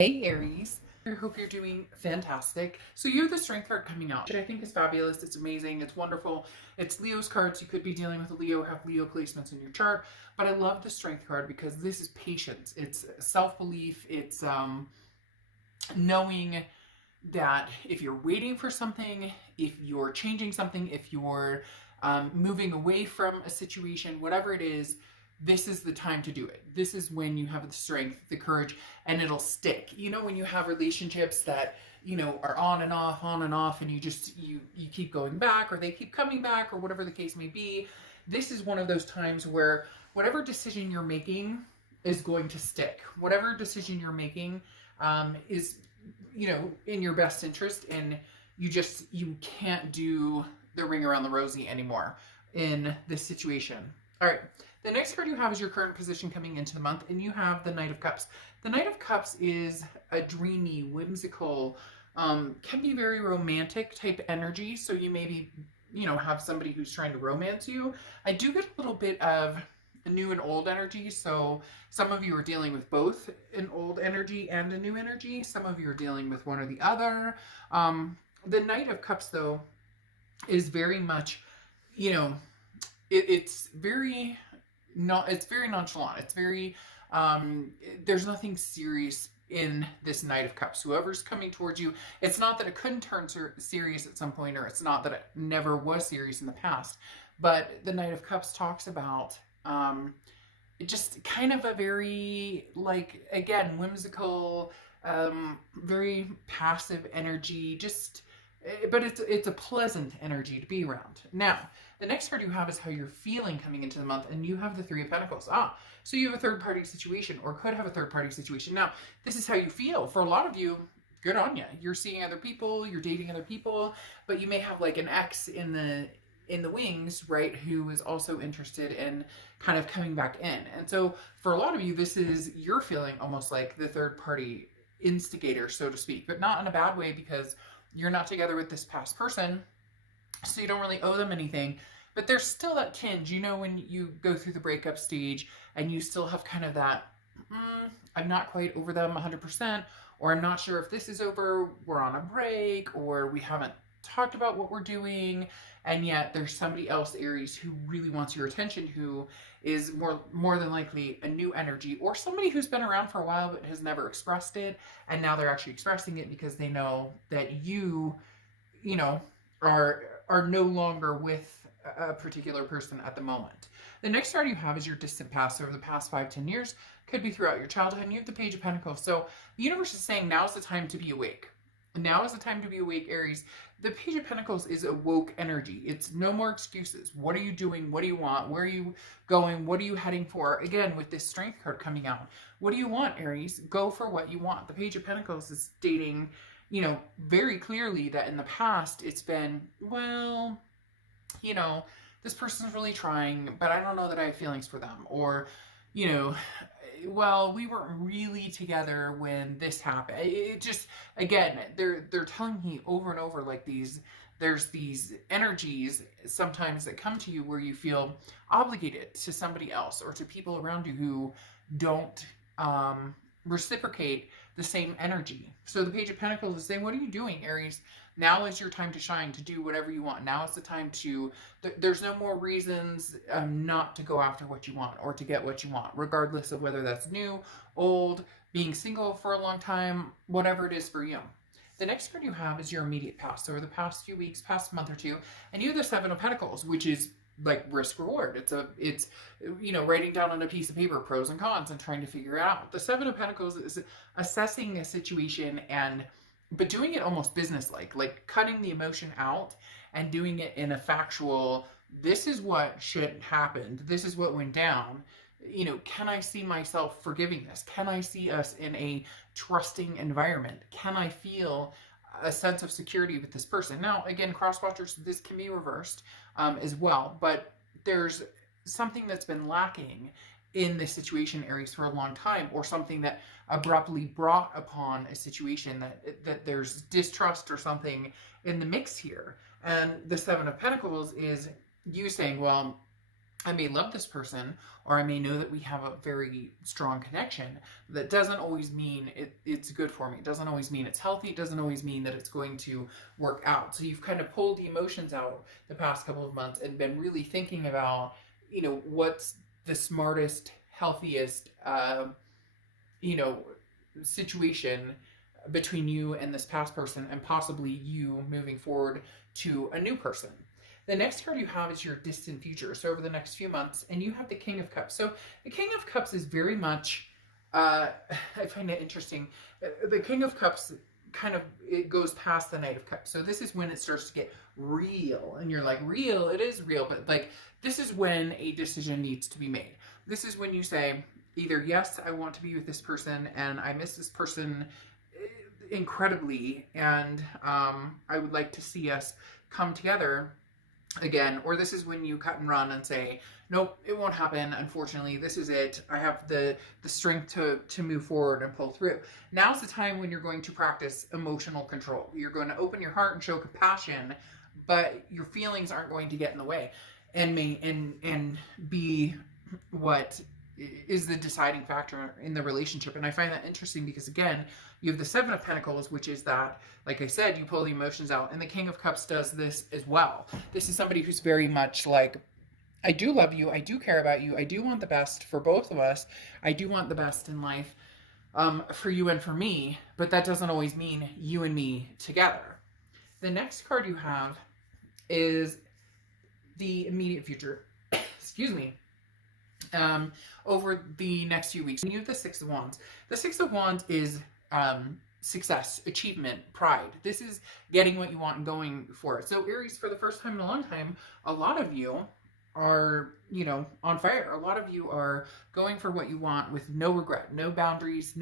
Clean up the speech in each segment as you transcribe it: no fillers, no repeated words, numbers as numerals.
Hey Aries, I hope you're doing fantastic. So you have the Strength card coming out, which I think is fabulous. It's amazing. It's wonderful. It's Leo's cards. You could be dealing with a Leo, have Leo placements in your chart. But I love the Strength card because this is patience. It's self-belief. It's knowing that if you're waiting for something, if you're changing something, if you're moving away from a situation, whatever it is, this is the time to do it. This is when you have the strength, the courage, and it'll stick. You know, when you have relationships that, are on and off, and you keep going back, or they keep coming back, or whatever the case may be. This is one of those times where whatever decision you're making is going to stick. Whatever decision you're making is, in your best interest, and you can't do the ring around the rosy anymore in this situation. All right. The next card you have is your current position coming into the month, and you have the Knight of Cups. The Knight of Cups is a dreamy, whimsical, can be very romantic type energy. So you maybe, have somebody who's trying to romance you. I do get a little bit of new and old energy. So some of you are dealing with both an old energy and a new energy. Some of you are dealing with one or the other. The Knight of Cups, though, is very much, it's very it's very nonchalant. It's very there's nothing serious in this Knight of Cups. Whoever's coming towards you, it's not that it couldn't turn serious at some point, or it's not that it never was serious in the past, but the Knight of Cups talks about just kind of a very, like, again, whimsical, very passive energy, just but it's a pleasant energy to be around. Now, the next card you have is how you're feeling coming into the month, and you have the Three of Pentacles. So you have a third-party situation, or could have a third-party situation. Now, this is how you feel. For a lot of you, good on you. You're seeing other people, you're dating other people, but you may have like an ex in the wings, right, who is also interested in kind of coming back in. And so for a lot of you, this is, you're feeling almost like the third-party instigator, so to speak, but not in a bad way, because you're not together with this past person, so you don't really owe them anything. But there's still that tinge, when you go through the breakup stage and you still have kind of that, I'm not quite over them 100%, or I'm not sure if this is over, we're on a break, or we haven't talked about what we're doing, and yet there's somebody else, Aries, who really wants your attention, who is more than likely a new energy, or somebody who's been around for a while but has never expressed it, and now they're actually expressing it because they know that you are no longer with a particular person at the moment. The next card you have is your distant past. Over the past 5-10 years, could be throughout your childhood, and you have the Page of Pentacles. So the universe is saying now is the time to be awake. Now is the time to be awake, Aries. The Page of Pentacles is a woke energy. It's no more excuses. What are you doing? What do you want? Where are you going? What are you heading for? Again, with this Strength card coming out, what do you want, Aries? Go for what you want. The Page of Pentacles is stating, very clearly that in the past it's been, well, this person's really trying, but I don't know that I have feelings for them. Or, well, we weren't really together when this happened. It just, again, they're telling me over and over, like, there's these energies sometimes that come to you where you feel obligated to somebody else or to people around you who don't reciprocate the same energy. So the Page of Pentacles is saying, what are you doing, Aries? Now is your time to shine, to do whatever you want. Now is the time to, there's no more reasons not to go after what you want or to get what you want, regardless of whether that's new, old, being single for a long time, whatever it is for you. The next card you have is your immediate past. So over the past few weeks, past month or two, and you have the Seven of Pentacles, which is like risk reward. It's writing down on a piece of paper pros and cons and trying to figure it out. The Seven of Pentacles is assessing a situation, but doing it almost business-like, like cutting the emotion out and doing it in a factual, this is what should happen, this is what went down. Can I see myself forgiving this? Can I see us in a trusting environment? Can I feel a sense of security with this person? Now, again, cross-watchers, this can be reversed as well, but there's something that's been lacking in this situation, Aries, for a long time, or something that abruptly brought upon a situation that there's distrust or something in the mix here. And the Seven of Pentacles is you saying, well, I may love this person, or I may know that we have a very strong connection. That doesn't always mean it's good for me. It doesn't always mean it's healthy. It doesn't always mean that it's going to work out. So you've kind of pulled the emotions out the past couple of months and been really thinking about, what's the smartest, healthiest, you know, situation between you and this past person, and possibly you moving forward to a new person. The next card you have is your distant future, so over the next few months, and you have the King of Cups. So the King of Cups is very much, I find it interesting. The King of Cups it goes past the Knight of Cups. So this is when it starts to get real, and you're like, real, it is real, but like, this is when a decision needs to be made. This is when you say, either yes, I want to be with this person, and I miss this person incredibly, and I would like to see us come together again, or this is when you cut and run and say, nope, it won't happen, unfortunately, this is it, I have the strength to move forward and pull through. Now's the time when you're going to practice emotional control. You're going to open your heart and show compassion, but your feelings aren't going to get in the way and be what is the deciding factor in the relationship. And I find that interesting because, again, you have the Seven of Pentacles, which is that, like I said, you pull the emotions out, and the King of Cups does this as well. This is somebody who's very much like, I do love you, I do care about you, I do want the best for both of us, I do want the best in life for you and for me, but that doesn't always mean you and me together. The next card you have is the immediate future. Excuse me. Over the next few weeks. You have the Six of Wands. The Six of Wands is success, achievement, pride. This is getting what you want and going for it. So Aries, for the first time in a long time, a lot of you are, on fire. A lot of you are going for what you want with no regret, no boundaries,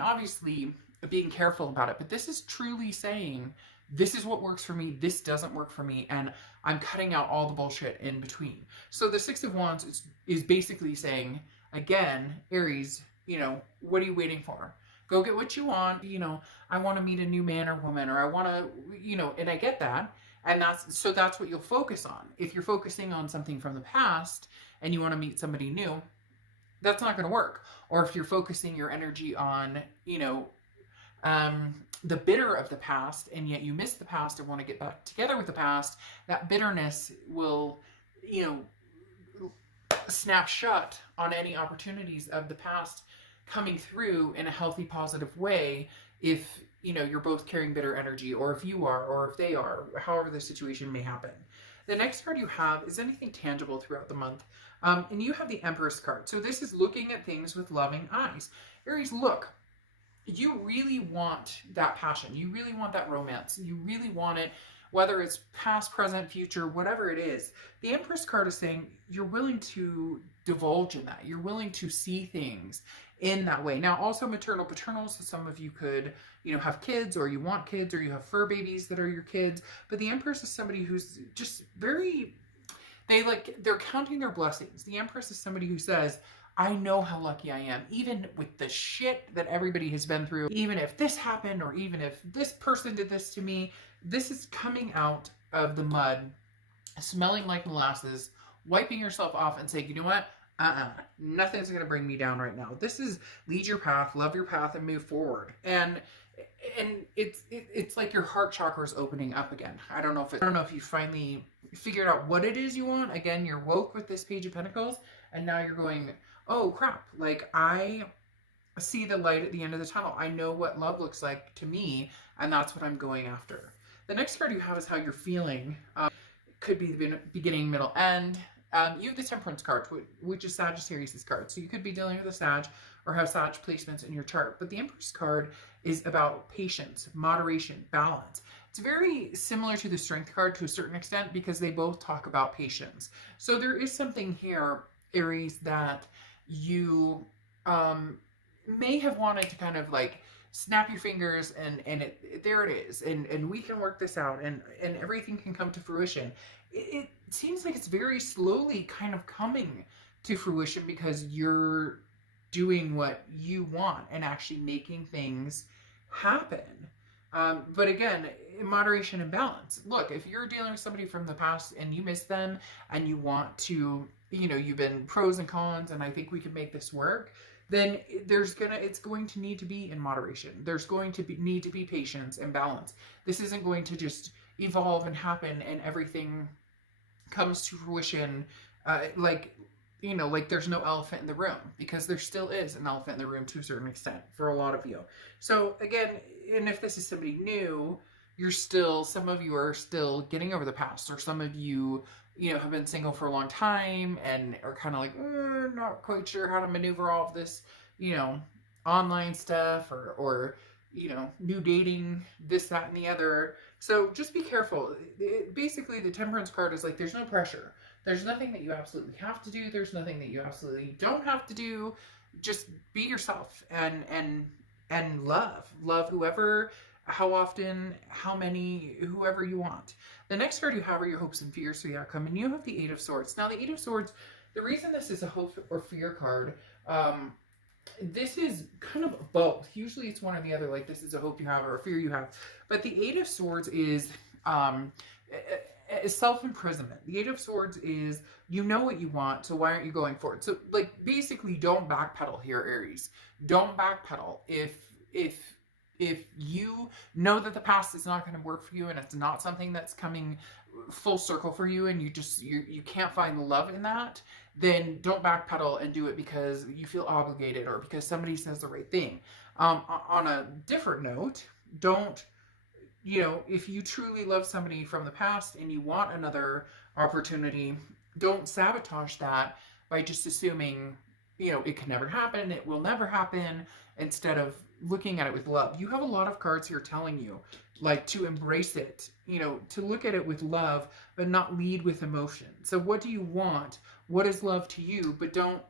obviously being careful about it, but this is truly saying, this is what works for me, this doesn't work for me, and I'm cutting out all the bullshit in between. So the Six of Wands is basically saying, again, Aries, what are you waiting for? Go get what you want. I want to meet a new man or woman, or I want to, and I get that. And that's what you'll focus on. If you're focusing on something from the past and you want to meet somebody new, that's not going to work. Or if you're focusing your energy on, the bitter of the past, and yet you miss the past and want to get back together with the past, that bitterness will, snap shut on any opportunities of the past coming through in a healthy, positive way if, you're both carrying bitter energy, or if you are, or if they are, however the situation may happen. The next card you have is anything tangible throughout the month. And you have the Empress card. So this is looking at things with loving eyes. Aries, look, you really want that passion. You really want that romance. You really want it, whether it's past, present, future, whatever it is. The Empress card is saying you're willing to divulge in that. You're willing to see things in that way. Now, also maternal, paternal, so some of you could, have kids, or you want kids, or you have fur babies that are your kids. But the Empress is somebody who's just very, they're counting their blessings. The Empress is somebody who says, I know how lucky I am, even with the shit that everybody has been through, even if this happened, or even if this person did this to me, this is coming out of the mud, smelling like molasses, wiping yourself off and saying, you know what? Nothing's going to bring me down right now. This is lead your path, love your path, and move forward. And it's like your heart chakra is opening up again. I don't know if you finally figured out what it is you want. Again, you're woke with this Page of Pentacles, and now you're going, oh crap, like I see the light at the end of the tunnel. I know what love looks like to me, and that's what I'm going after. The next card you have is how you're feeling. Could be the beginning, middle, end. You have the Temperance card, which is Sagittarius' card. So you could be dealing with a Sag or have Sag placements in your chart. But the Empress card is about patience, moderation, balance. It's very similar to the Strength card to a certain extent because they both talk about patience. So there is something here, Aries, that you may have wanted to kind of like snap your fingers and there it is, and we can work this out, and everything can come to fruition. It seems like it's very slowly kind of coming to fruition because you're doing what you want and actually making things happen. But again, in moderation and balance. Look, if you're dealing with somebody from the past and you miss them and you want to you know, you've been pros and cons, and I think we can make this work, then it's going to need to be in moderation. There's going to need to be patience and balance. This isn't going to just evolve and happen and everything comes to fruition, like, you know, like there's no elephant in the room, because there still is an elephant in the room to a certain extent for a lot of you. So again, and if this is somebody new, some of you are still getting over the past, or some of you, you know, have been single for a long time and are kind of like, not quite sure how to maneuver all of this, you know, online stuff, or you know, new dating, this, that, and the other. So just be careful. Basically, the Temperance card is like, there's no pressure. There's nothing that you absolutely have to do. There's nothing that you absolutely don't have to do. Just be yourself and love whoever, how often, how many, whoever you want. The next card you have are your hopes and fears for the outcome, and you have the Eight of Swords. Now, the Eight of Swords, the reason this is a hope or fear card, this is kind of both. Usually it's one or the other, like this is a hope you have or a fear you have. But the Eight of Swords is self-imprisonment. The Eight of Swords is, you know what you want, so why aren't you going for it? So, like, basically, don't backpedal here, Aries. Don't backpedal. If you know that the past is not going to work for you, and it's not something that's coming full circle for you, and you can't find the love in that, then don't backpedal and do it because you feel obligated or because somebody says the right thing. On a different note, don't, you know, if you truly love somebody from the past and you want another opportunity, don't sabotage that by just assuming, you know, it can never happen, it will never happen, instead of looking at it with love. You have a lot of cards here telling you, like, to embrace it, you know, to look at it with love, but not lead with emotion. So what do you want? What is love to you? But don't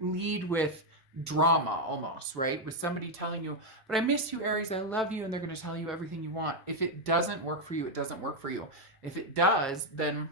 lead with drama almost, right? With somebody telling you, but I miss you, Aries, I love you, and they're going to tell you everything you want. If it doesn't work for you, it doesn't work for you. If it does, then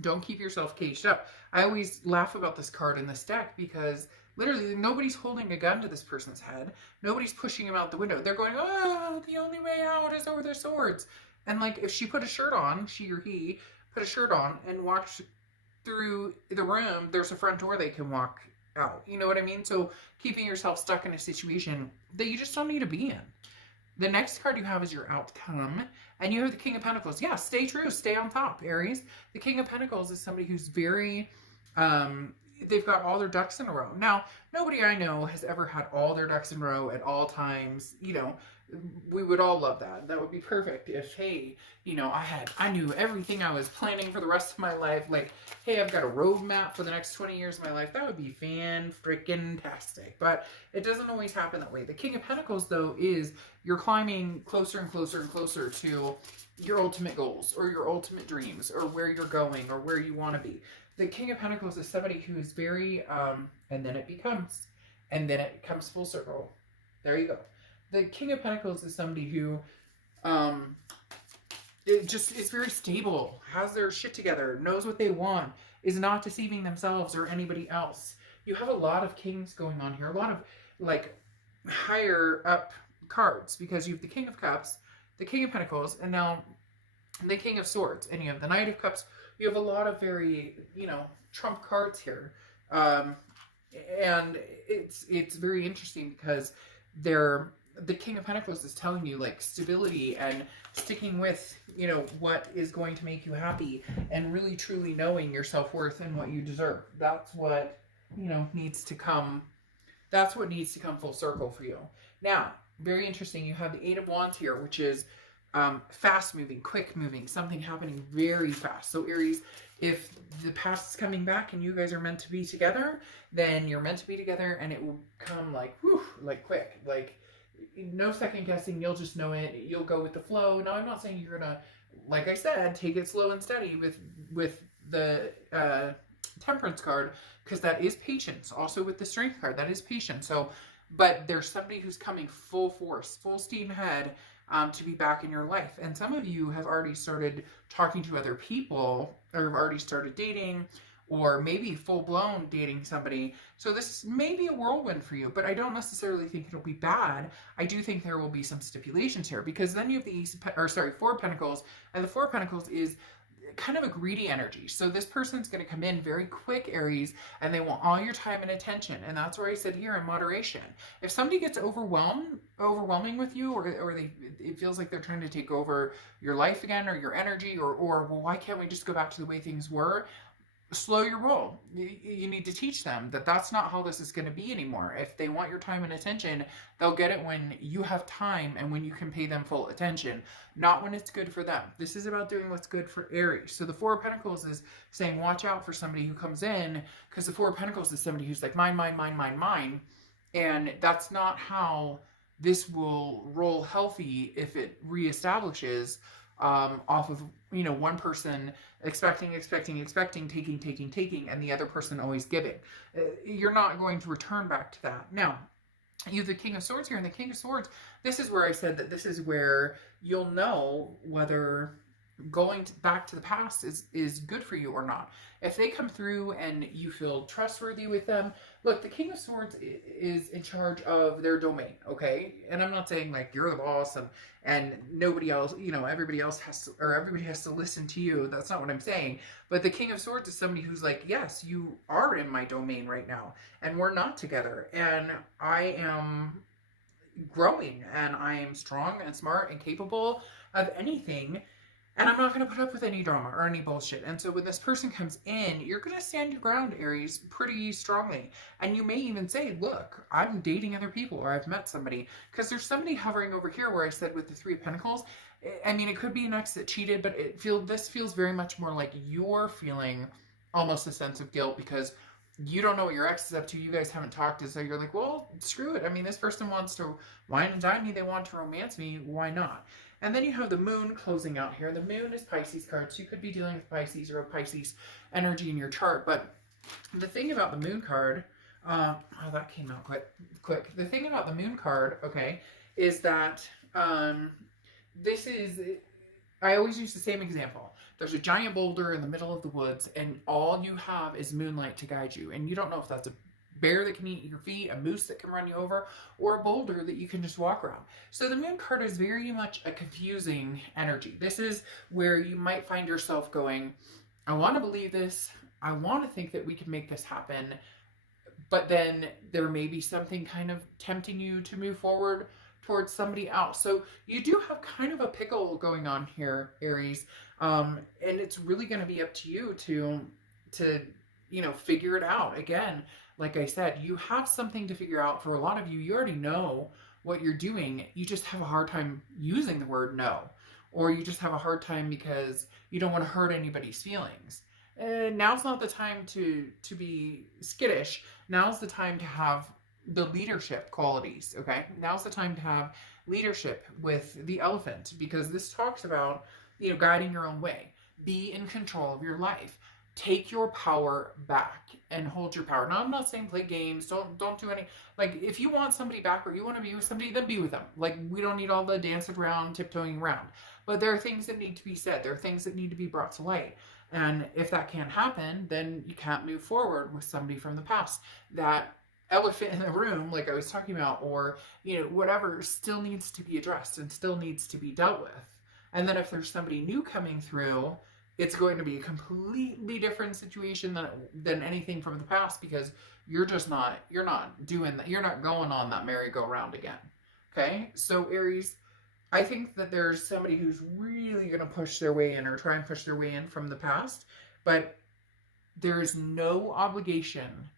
don't keep yourself caged up. I always laugh about this card in this deck because literally nobody's holding a gun to this person's head. Nobody's pushing him out the window. They're going, oh, the only way out is over their swords. And like, if she put a shirt on, she or he put a shirt on and walked through the room, there's a front door they can walk out. You know what I mean? So keeping yourself stuck in a situation that you just don't need to be in. The next card you have is your outcome, and you have the King of Pentacles. Yeah, stay true, stay on top, Aries. The King of Pentacles is somebody who's very, they've got all their ducks in a row. Now, nobody I know has ever had all their ducks in a row at all times. You know, we would all love that. That would be perfect if, hey, you know, I knew everything I was planning for the rest of my life. Like, hey, I've got a roadmap for the next 20 years of my life. That would be fan-freaking-tastic. But it doesn't always happen that way. The King of Pentacles, though, is you're climbing closer and closer and closer to your ultimate goals or your ultimate dreams or where you're going or where you want to be. The King of Pentacles is somebody who is very, and then it comes full circle. There you go. The King of Pentacles is somebody who, it just is very stable, has their shit together, knows what they want, is not deceiving themselves or anybody else. You have a lot of kings going on here, a lot of, like, higher up cards, because you have the King of Cups, the King of Pentacles, and now the King of Swords, and you have the Knight of Cups. You have a lot of very, you know, trump cards here. And it's very interesting because the King of Pentacles is telling you, like, stability and sticking with, you know, what is going to make you happy and really truly knowing your self-worth and what you deserve. That's what, you know, needs to come. That's what needs to come full circle for you. Now, very interesting. You have the Eight of Wands here, which is fast moving, quick moving, something happening very fast. So Aries, if the past is coming back and you guys are meant to be together, then you're meant to be together, and it will come like, whew, like quick, like no second guessing. You'll just know it. You'll go with the flow. Now, I'm not saying you're gonna, like I said, take it slow and steady with the Temperance card, because that is patience. Also with the Strength card, that is patience. So, but there's somebody who's coming full force, full steam ahead, to be back in your life. And some of you have already started talking to other people, or have already started dating, or maybe full-blown dating somebody. So this may be a whirlwind for you, but I don't necessarily think it'll be bad. I do think there will be some stipulations here, because then you have the Four of Pentacles, and the Four of Pentacles is kind of a greedy energy. So this person's going to come in very quick, Aries, and they want all your time and attention. And that's where I said here in moderation. If somebody gets overwhelming with you, or it feels like they're trying to take over your life again, or your energy, or well, why can't we just go back to the way things were? Slow your roll. You need to teach them that that's not how this is going to be anymore. If they want your time and attention, they'll get it when you have time and when you can pay them full attention, not when it's good for them. This is about doing what's good for Aries. So the Four of Pentacles is saying, watch out for somebody who comes in, because the Four of Pentacles is somebody who's like, mine, mine, mine, mine, mine. And that's not how this will roll healthy if it reestablishes off of, you know, one person expecting, taking, and the other person always giving. You're not going to return back to that. Now, you have the King of Swords here, and the King of Swords, this is where I said that this is where you'll know whether going back to the past is good for you or not. If they come through and you feel trustworthy with them, look, the King of Swords is in charge of their domain, okay? And I'm not saying like you're the boss and nobody else, you know, everybody has to listen to you. That's not what I'm saying. But the King of Swords is somebody who's like, yes, you are in my domain right now, and we're not together, and I am growing, and I am strong and smart and capable of anything. And I'm not going to put up with any drama or any bullshit. And so when this person comes in, you're going to stand your ground, Aries, pretty strongly. And you may even say, look, I'm dating other people, or I've met somebody. Because there's somebody hovering over here where I said with the Three of Pentacles, I mean, it could be an ex that cheated, but this feels very much more like you're feeling almost a sense of guilt because you don't know what your ex is up to. You guys haven't talked. And so you're like, well, screw it. I mean, this person wants to wine and dine me. They want to romance me. Why not? And then you have the Moon closing out here. The Moon is Pisces card, so you could be dealing with Pisces or a Pisces energy in your chart. But the thing about the Moon card, oh, that came out quick. The thing about the Moon card, okay, is that this is, I always use the same example. There's a giant boulder in the middle of the woods, and all you have is moonlight to guide you. And you don't know if that's a bear that can eat your feet, a moose that can run you over, or a boulder that you can just walk around. So the Moon card is very much a confusing energy. This is where you might find yourself going, I want to believe this. I want to think that we can make this happen. But then there may be something kind of tempting you to move forward towards somebody else. So you do have kind of a pickle going on here, Aries. And it's really going to be up to you to, you know, figure it out. Again, like I said, you have something to figure out. For a lot of you, you already know what you're doing. You just have a hard time using the word no. Or you just have a hard time because you don't want to hurt anybody's feelings. Now's not the time to be skittish. Now's the time to have the leadership qualities, okay? Now's the time to have leadership with the Elephant, because this talks about, you know, guiding your own way. Be in control of your life. Take your power back and hold your power. Now, I'm not saying play games. Don't do any, like, if you want somebody back or you want to be with somebody, then be with them. Like, we don't need all the dancing around, tiptoeing around. But there are things that need to be said. There are things that need to be brought to light. And if that can't happen, then you can't move forward with somebody from the past. That elephant in the room, like I was talking about, or, you know, whatever, still needs to be addressed and still needs to be dealt with. And then if there's somebody new coming through, it's going to be a completely different situation than anything from the past, because you're not doing that. You're not going on that merry-go-round again. Okay? So Aries, I think that there's somebody who's really going to push their way in or try and push their way in from the past, but there's no obligation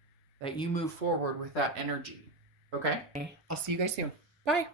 that you move forward with that energy. Okay? I'll see you guys soon. Bye.